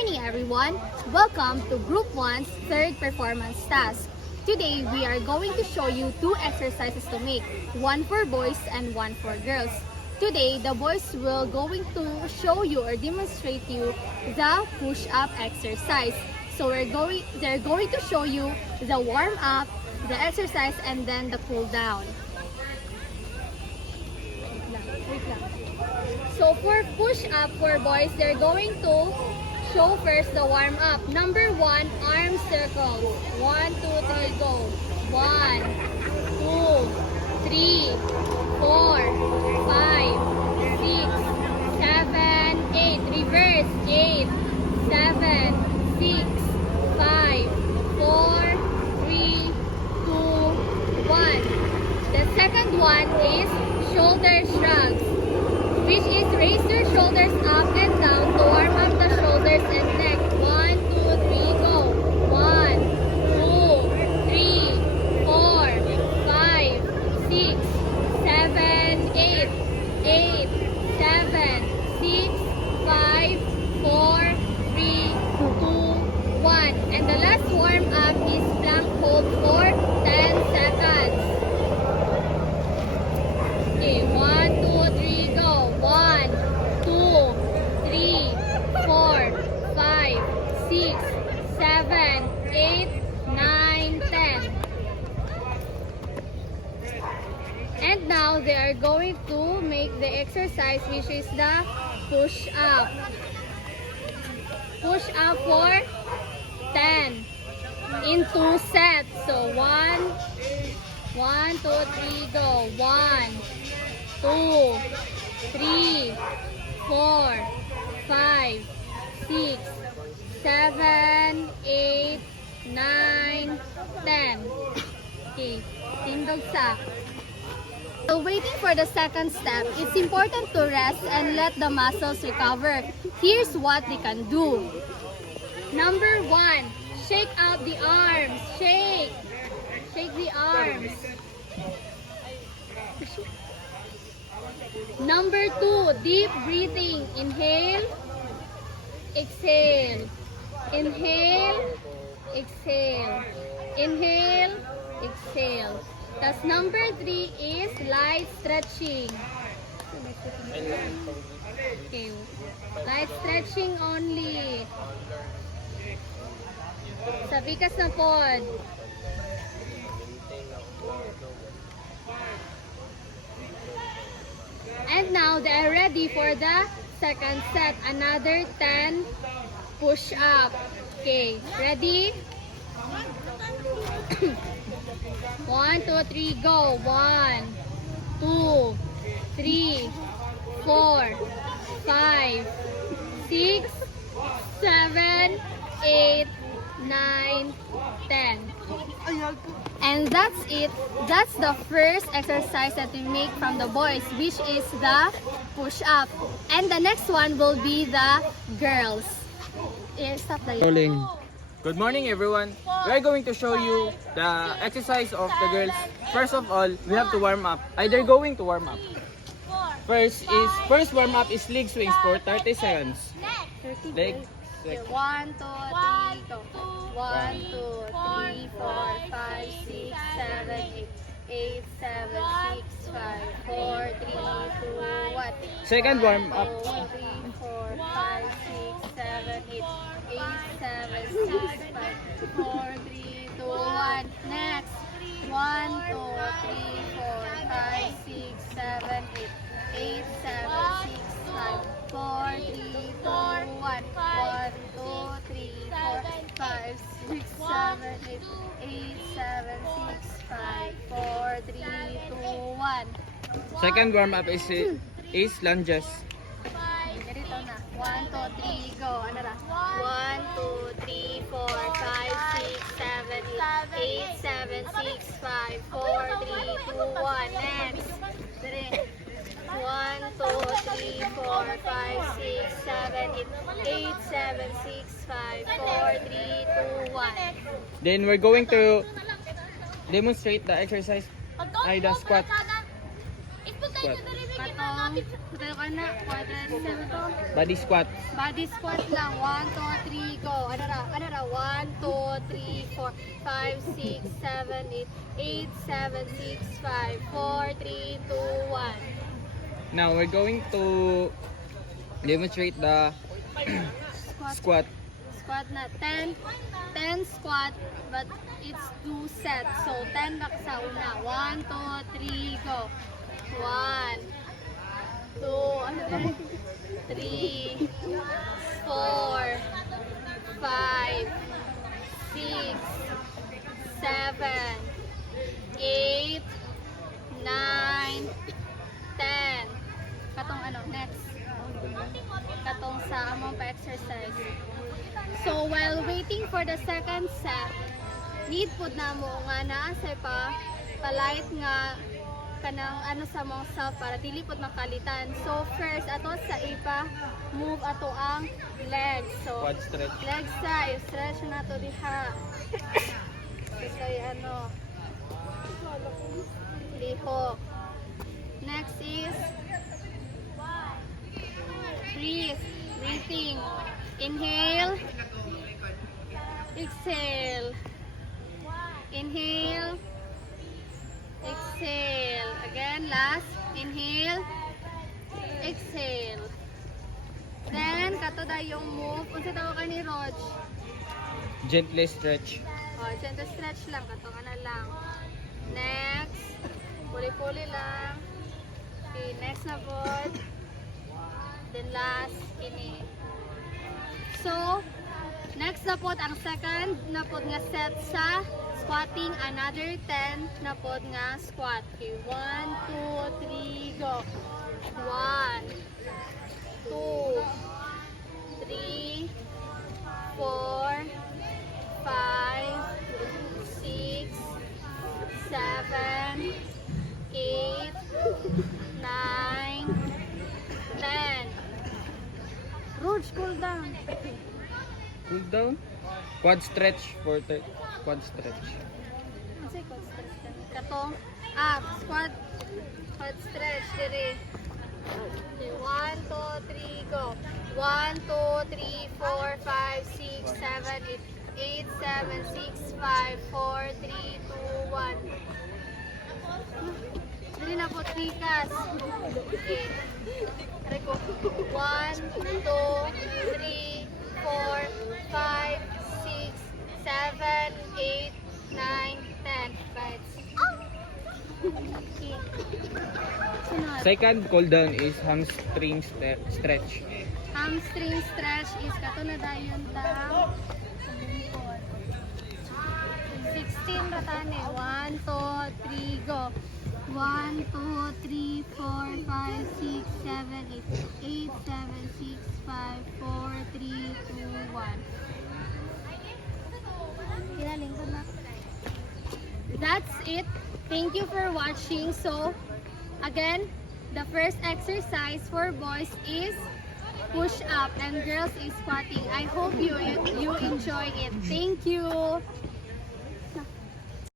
morning, everyone. Welcome to Group 1's third performance task. Today, we are going to show you two exercises to make, one for boys and one for girls. Today, the boys will going to show you or demonstrate you the push-up exercise. So they're going to show you the warm-up, the exercise, and then the cool-down. So for push-up for boys, they're going to show first the warm-up. Number 1, arm circles. 1, 2, 3, go. 1, 2, 3, 4, 5, 6, 7, 8. Reverse. 8, 7, 6, 5, 4, 3, 2, 1. The second one is shoulder shrugs, which is raise your shoulders up and down to warm up the shoulders and neck. 1, 2, 3, go. 1, 2, 3, 4, 5, 6, 7, 8. 8, 7, 6, 5, 4, 3, 2, 1. And the last warm up is plank hold for 10 seconds. Okay, 1, 2, 3, go. 1, 2, 3, 4, 5, 6, 7, 8, 9, 10. And now they are going to make the exercise, which is the push up. Push up for 10 in 2 sets. So 1, 2, 3, go. 1, 2, 3, 4, 5, 6, 7, 8, 9, 10. Okay, tindog sa. So waiting for the second step, it's important to rest and let the muscles recover. Here's what they can do. Number 1, shake out the arms. Shake. Shake the arms. Number 2, deep breathing. Inhale, exhale. Inhale, exhale. Inhale, exhale. That's number 3 is light stretching. Okay. Light stretching only. Sa pikas na pod. And now they are ready for the second set. Another 10 push-up. Okay, ready? 1, 2, 3, go. 1, 2, 3, 4, 5, 6, 7, 8, 9, 10. And that's it. That's the first exercise that we make from the boys, which is the push-up. And the next one will be the girls. Stop the Rolling. Good morning, everyone. We are going to show you the exercise of the girls. First of all, we have to warm up. They're going to warm up. First warm up is leg swings for 30 seconds. Leg. 1, 2, 3, go. 1, 2, 3, 4, 5, 6, 7, 8, 7, 6, 5, 4, 3, 2, 1. Second warm up. 2, 3, 4, 5, 6, 7, 8, 7, 6, 5, 4, 3, 2, 1. Next. 1, 2, 3, 4, 5, 6, 7, 8, 7, 6, 5, 4, 3, 2, 1. 1, 2, 3, 4, 5, 6, 7, 8, 7, 6, 5, 4, 3, 2, 1. Second warm up is lunges. Ganito na. 1, 2, 3, go. Ano na? 1, 2, 3, 4, 5, 6, 7, 8, 7, 6, 5, 4, 3, 2, 1. Next. Dali. 1, 2, 3, 4, 5, 6, 7, 8, 7, 6, 5, 4, 3, 2, 1. Then we're going to demonstrate the exercise. The squat. Squat. Katong, tayo ka na, quadricep to. Body squat. Body squat lang. 1, 2, 3, go. Ano ra? 1, 2, 3, 4, 5, 6, 7, 8, 7, 6, 5, 4, 3, 2, 1. Now we're going to demonstrate the Squat. squat. Squat na. 10 squat, but it's 2 sets. So, 10 back sa una. 1, 2, 3, go. 1, 2, 3, 4, 5, 6, 7, 8, 9, 10. Katong ano, next. Katong sa among pa-exercise. So, while waiting for the second set, need po na mo nga naasay pa, palight nga kanang ano sa mong self para dili pod makalitan. So first ato sa ipa move ato ang legs. So Quad stretch. leg side stretch na to diha. Kay ano lihok. Next is breathing. Inhale, exhale. Inhale, exhale. Again, last. Inhale, exhale. Then, kato da yung move. Kung sa tawag ka ni Rog. Gently stretch. Gentle stretch lang. Kato ka na lang. Next. Puli-puli lang. Okay, next na pod. Then last, ini. So, next na pod ang second na pod nga set sa squatting, another 10 na pod nga squat. Okay, 1, 2, 3, go. 1, 2, 3, 4, 5, 6, 7, 8, 9, 10. Rog, cool down. Cool down. Quad stretch for quad stretch. Ano sa'yo quad stretch ka? Katong, squat stretch, dire. Okay, 1, 2, 3, go. 1, 2, 3, 4, 5, 6, 7, 8, 7, 6, 5, 4, 3, 2, 1. Dili na po, tikas. Okay. Try ko. 1, 2, 3, 4, 5, 6, 7, 8, 9, 10. Bites. Okay. Sunod. Second cool down is hamstring stretch. Hamstring stretch is kato na dayon ta. 16 ratane. 1, 2, 3, go. 1, 2, 3, 4, 5, 6, 7, 8, 7, 6, 5, 4, 3, 2, 1. Kinaling ko na. That's it. Thank you for watching. So, again, the first exercise for boys is push up and girls is squatting. I hope you enjoy it. Thank you.